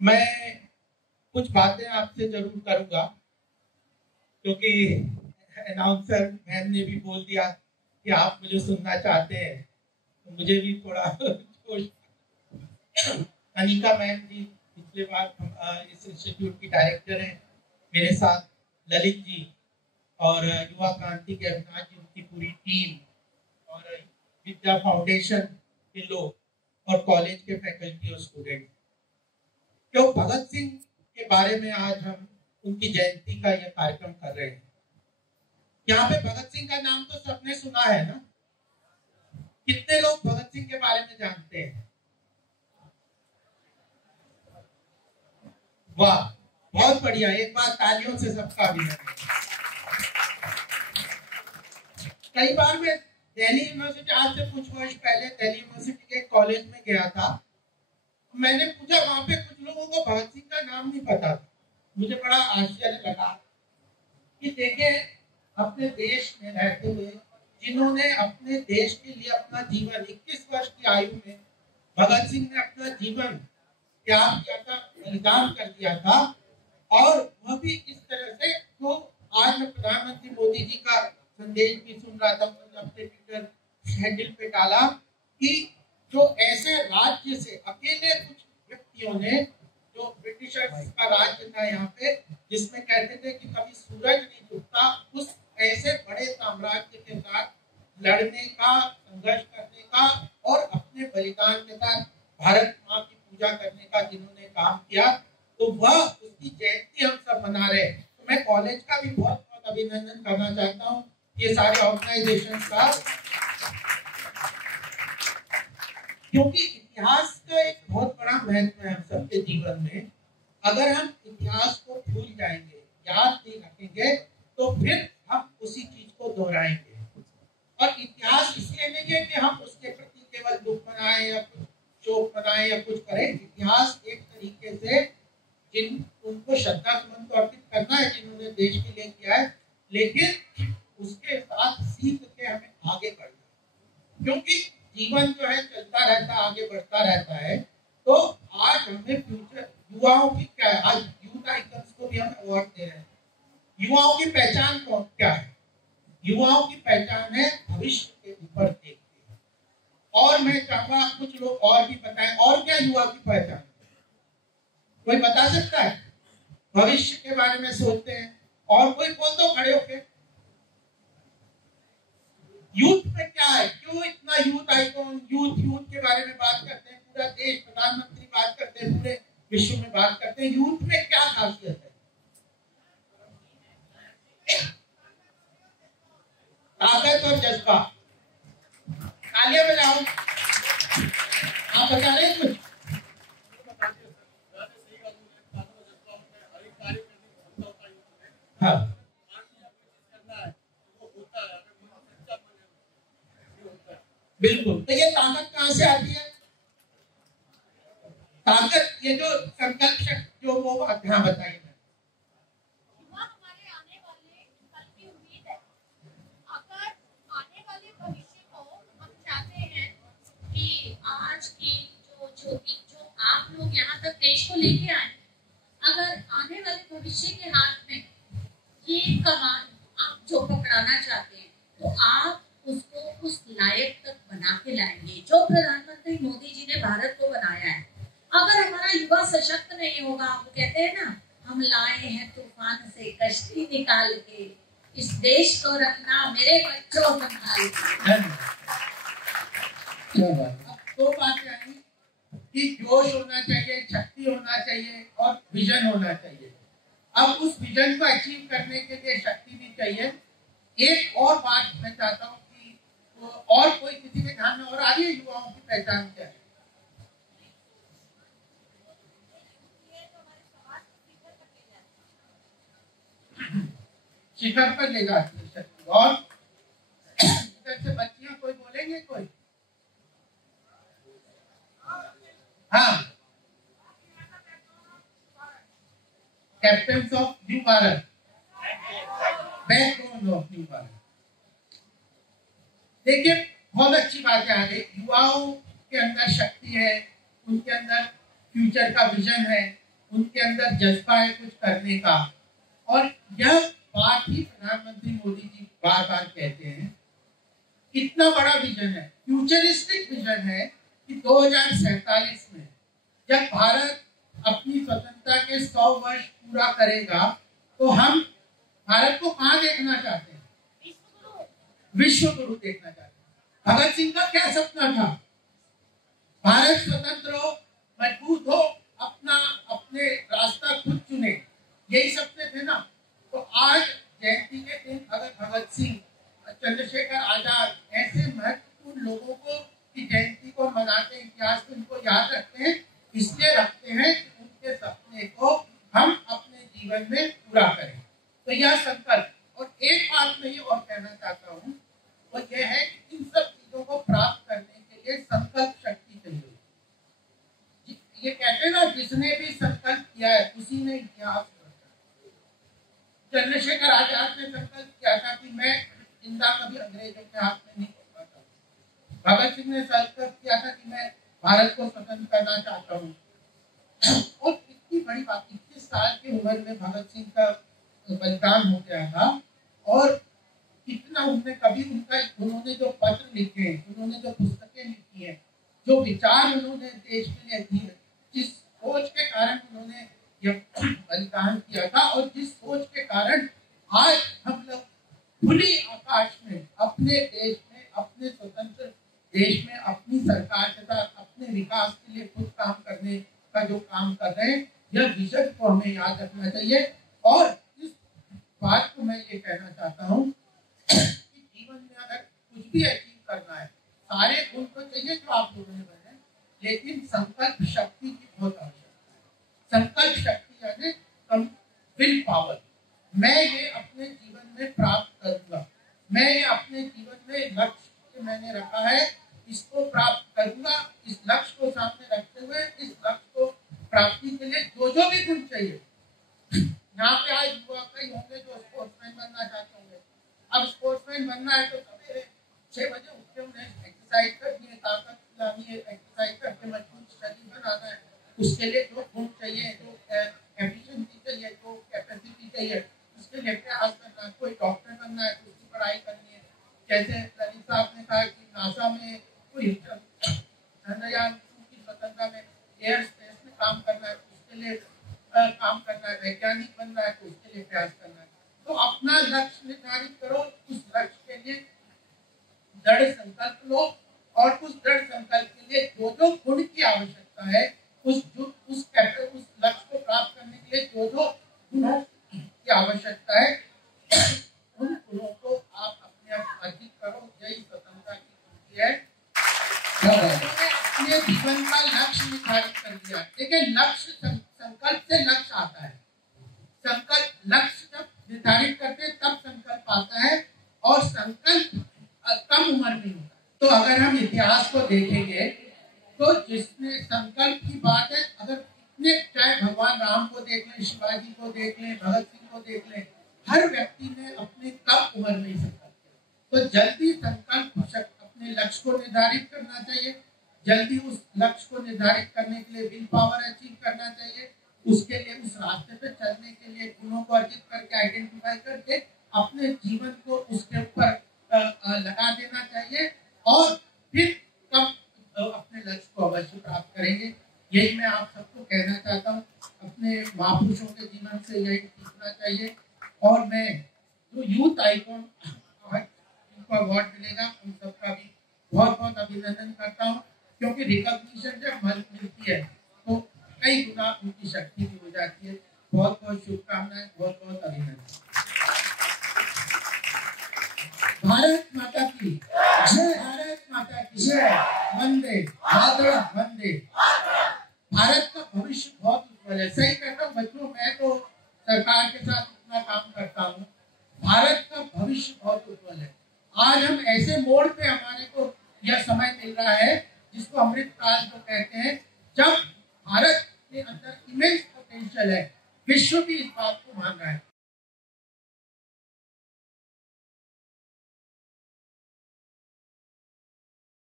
मैं कुछ बातें आपसे जरूर करूंगा क्योंकि अनाउंसर मैम ने भी बोल दिया कि आप मुझे सुनना चाहते हैं, तो मुझे भी थोड़ा अनिका मैम जी पिछले बार इस इंस्टीट्यूट की डायरेक्टर हैं, मेरे साथ ललित जी और युवा क्रांति के अविनाश जी, उनकी पूरी टीम और विद्या फाउंडेशन के लोग और कॉलेज के फैकल्टी और स्टूडेंट। क्यों भगत सिंह के बारे में आज हम उनकी जयंती का यह कार्यक्रम कर रहे हैं। यहाँ पे भगत सिंह का नाम तो सबने सुना है ना? कितने लोग भगत सिंह के बारे में जानते हैं? वाह, बहुत बढ़िया, एक बार तालियों से सबका अभिनंदन। कई बार मैं दिल्ली यूनिवर्सिटी, आज से कुछ वर्ष पहले दिल्ली यूनिवर्सिटी के कॉलेज में गया था, मैंने पूछा, वहां पे कुछ लोगों को भगत सिंह का नाम नहीं पता था। मुझे बड़ा आश्चर्य लगा कि देखे अपने देश में रहते हुए जिन्होंने अपने देश के लिए अपना जीवन 21 वर्ष की आयु में भगत सिंह ने अपना जीवन त्याग किया था, बलिदान कर दिया था, और वह भी इस तरह से। तो आज मैं प्रधानमंत्री मोदी जी का संदेश भी सुन रहा था, उन्होंने अपने ट्विटर हैंडल पे डाला कि जो ऐसे राज्य से अकेले कुछ व्यक्तियों ने, जो ब्रिटिशर्स का राज्य था यहाँ पे, जिसमें कहते थे कि कभी सूरज नहीं डूबता, उस ऐसे बड़े साम्राज्य के साथ लड़ने का, संघर्ष करने का और अपने बलिदान के साथ भारत माँ की पूजा करने का जिन्होंने काम किया, तो वह उसकी जयंती हम सब मना रहे हैं। तो मैं कॉलेज का भी बहुत बहुत अभिनंदन करना चाहता हूँ, ये सारे ऑर्गेनाइजेशन का, क्योंकि इतिहास का एक बहुत बड़ा महत्व है हम सबके जीवन में। अगर हम इतिहास को भूल जाएंगे, याद नहीं रखेंगे, तो फिर हम उसी चीज को दोहराएंगे। और इतिहास इसलिए नहीं है कि हम उसके प्रति केवल दुख मनाएं या कुछ शोक मनाएं या कुछ करें। इतिहास एक तरीके से जिन उनको श्रद्धा सुमन तो अर्पित करना है जिन्होंने देश के लिए किया है, लेकिन उसके साथ सीख के हमें आगे बढ़ना है, क्योंकि जीवन जो है चलता रहता है, आगे बढ़ता रहता है। तो आज हमें फ्यूचर युवाओं की क्या है, आज यूथ आइकन्स को भी हम अवार्ड दे रहे हैं। युवाओं की पहचान कौन क्या है? युवाओं की पहचान है भविष्य के ऊपर देखते। और मैं चाहूंगा कुछ लोग और भी बताएं, और क्या युवा की पहचान, कोई बता सकता है? भविष्य के बारे में सोचते हैं, और कोई बोल दो खड़े होके। यूथ में क्या है? क्यों इतना यूथ आइकॉन, यूथ के बारे में बात करते हैं, पूरा देश, प्रधानमंत्री बात करते हैं, पूरे विश्व में बात करते हैं, यूथ में क्या खासियत है? ताकत और जज्बा। तालियां बजाओ। आप बता रहे हैं कुछ? हाँ, बिल्कुल। तो ये ताकत कहाँ से आती है? ताकत, ये जो संकल्प शक्ति, जो वो हाँ बताइए। जो आप लोग यहाँ तक देश को लेके आए, अगर आने वाले भविष्य के हाथ में ये कमान आप जो पकड़ाना चाहते हैं, तो आप उसको उस लायक तक बना के लाएंगे जो प्रधानमंत्री मोदी जी ने भारत को बनाया है। अगर हमारा युवा सशक्त नहीं होगा, वो कहते हैं ना, हम लाए हैं तूफान से कश्ती निकाल के, इस देश को रखना मेरे बच्चों संभाल के। दो बातें आई कि जोश होना चाहिए, शक्ति होना चाहिए और विजन होना चाहिए। अब उस विजन को अचीव करने के लिए शक्ति भी चाहिए। एक और बात मैं चाहता हूँ कि और कोई किसी के ध्यान में और आ रही है, युवाओं की पहचान क्या है? शिखर पर ले जाती है शक्ति। और इधर से बच्चियां कोई बोलेंगे? कोई? हाँ, captain of new Bharat, backbone of new Bharat. देखिए, बहुत अच्छी बात है। युवाओं के अंदर शक्ति है, उनके अंदर फ्यूचर का विजन है, उनके अंदर जज्बा है कुछ करने का। और यह बात ही प्रधानमंत्री मोदी जी बार बार कहते हैं। कितना बड़ा विजन है, फ्यूचरिस्टिक विजन है कि 2047 में जब भारत अपनी स्वतंत्रता के 100 वर्ष पूरा करेगा तो हम भारत को कहाँ देखना चाहते हैं? विश्व गुरु देखना चाहते हैं। भगत सिंह का क्या सपना था? भारत स्वतंत्र हो, मजबूत हो, अपने रास्ता खुद चुने, यही सपने थे ना। तो आज जयंती के दिन अगर भगत सिंह, चंद्रशेखर आजाद ऐसे महत्वपूर्ण लोगों को की जयंती को मनाते हैं, इतिहास को इनको याद रखते हैं, इसलिए रखते हैं कि उनके सपने को हम अपने जीवन में पूरा करें। तो यह संकल्प। और एक बात मैं ये और कहना चाहता हूँ, वो ये है कि इन सब चीजों को प्राप्त करने के लिए संकल्प शक्ति चाहिए। ये कहते हैं ना, जिसने भी संकल्प किया है उसी ने इतिहास रचा। चंद्रशेखर आजाद ने संकल्प किया था कि मैं जिंदा कभी अंग्रेजों के हाथ में नहीं पड़ूंगा। भगत सिंह ने संकल्प किया था कि मैं भारत को स्वतंत्र करना चाहता हूँ। और कितनी बड़ी बात, 21 साल की उम्र में भगत सिंह का बलिदान हो गया था। और कितना उन्होंने जो पत्र लिखे, उन्होंने जो पुस्तकें लिखी हैं, जो विचार उन्होंने देश के लिए दिए, जिस सोच के कारण उन्होंने यह बलिदान किया था और जिस सोच के कारण आज हम लोग खुली आकाश में अपने देश में, अपने स्वतंत्र देश में अपनी सरकार के साथ अपने विकास के लिए खुद काम करने का जो काम कर रहे हैं, यह विजन को हमें याद रखना चाहिए। और इस बात को मैं ये कहना चाहता हूँ कि जीवन में अगर कुछ भी अचीव करना है, सारे गुण तो चाहिए जो आप लोगों ने बताए, लेकिन संकल्प शक्ति की बहुत आवश्यकता है। संकल्प शक्ति यानी विल पावर। मैं ये अपने जीवन में प्राप्त करूंगा, मैं ये अपने जीवन में लक्ष्य मैंने रखा है, इसको प्राप्त करूंगा। इस लक्ष्य को सामने रखते हुए इस लक्ष्य को प्राप्ति के लिए जो भी गुण चाहिए, यहाँ पे आज युवा कई होंगे जो स्पोर्ट्समैन बनना चाहते होंगे। अब स्पोर्ट्समैन बनना है तो सवेरे 6 बजे उठ के उन्हें एक्सरसाइज करनी है, ताकत लानी है, एक्सरसाइज करके मजबूत शरीर बनाना है। उसके लिए जो गुण चाहिए, जो एफिशिएंसी चाहिए, जो कैपेसिटी चाहिए, उसके लिए प्रयास करना है। कोई डॉक्टर बनना है तो उसकी पढ़ाई करनी है। जैसे ललित साहब ने कहा कि नासा में कोई चंद्रयान की स्वतंत्रता में एयर स्पेस में काम करना है, उसके लिए काम करना है। वैज्ञानिक बनना है तो उसके लिए प्रयास करना है। तो अपना लक्ष्य निर्धारित करो, उस लक्ष्य के लिए दृढ़ संकल्प लो और उस दृढ़ संकल्प के लिए जो गुण की आवश्यकता है, उस लक्ष्य को प्राप्त करने के लिए जो गुणों की आवश्यकता है, उन गुणों को आप अपने आप अर्जित करो। यही स्वतंत्रता की कुंजी है। अपने जीवन का लक्ष्य निर्धारित कर दिया। देखिए, लक्ष्य संकल्प से लक्ष्य आता है। संकल्प लक्ष्य जब निर्धारित करते हैं तब संकल्प आता है, और संकल्प कम उम्र में होता है। तो अगर हम इतिहास को देखेंगे तो जिसने संकल्प की बात है, अगर इतने, चाहे भगवान राम को देख लें, शिवाजी को देख लें, भगत सिंह को देख लें, हर व्यक्ति ने अपने कम उम्र में ही संकल्प किया। तो जल्दी संकल्प अपने लक्ष्य को निर्धारित करना चाहिए, जल्दी उस लक्ष्य को निर्धारित करने के लिए विल पावर अचीव करना चाहिए। उसके लिए उस रास्ते पे चलने के लिए गुणों को अर्जित करके, आइडेंटिफाई करके अपने जीवन को उसके ऊपर लगा देना चाहिए, और फिर कब अपने लक्ष्य को अवश्य प्राप्त करेंगे। यही मैं आप सबको कहना चाहता हूँ। अपने महापुरुषों के जीवन से यही सीखना चाहिए। और मैं जो यूथ आइकॉन उनको अवार्ड मिलेगा, उन सबका भी बहुत बहुत अभिनंदन करता हूँ, क्योंकि रिकॉग्निशन जब मिलती है तो कई गुना उनकी शक्ति भी हो जाती है। बहुत बहुत शुभकामनाएं, बहुत बहुत अभिनंदन। भारत माता की जय, भारत माता की जय, वंदे मातरम, वंदे। भारत का भविष्य बहुत उज्जवल है। सही कहता हूँ बच्चों, मैं तो सरकार के साथ इतना काम करता हूँ, भारत का भविष्य बहुत उज्जवल है। आज हम ऐसे मोड़ पे हमारे को यह समय मिल रहा है जिसको अमृत काल जो कहते हैं, जब भारत के अंदर इमेंस पोटेंशियल है। विश्व भी इस बात को मान रहा है।